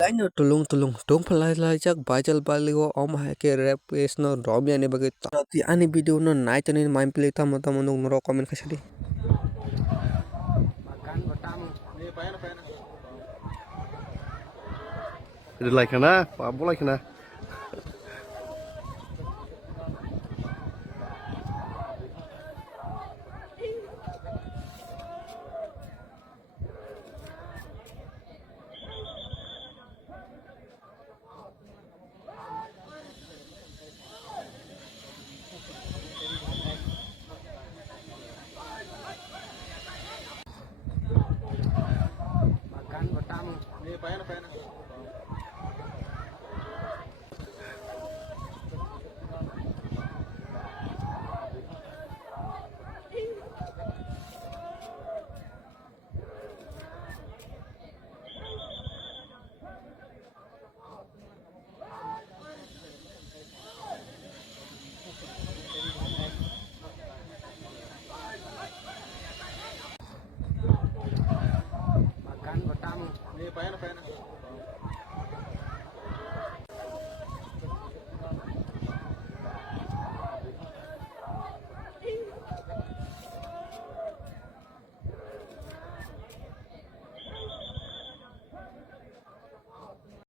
Belaino Tungphola jak Baijal Bari om hake rap is no Romya ni bagi tati ani video no night ani main play ta mata monong noro comment kasih. Itu like na, apa like na?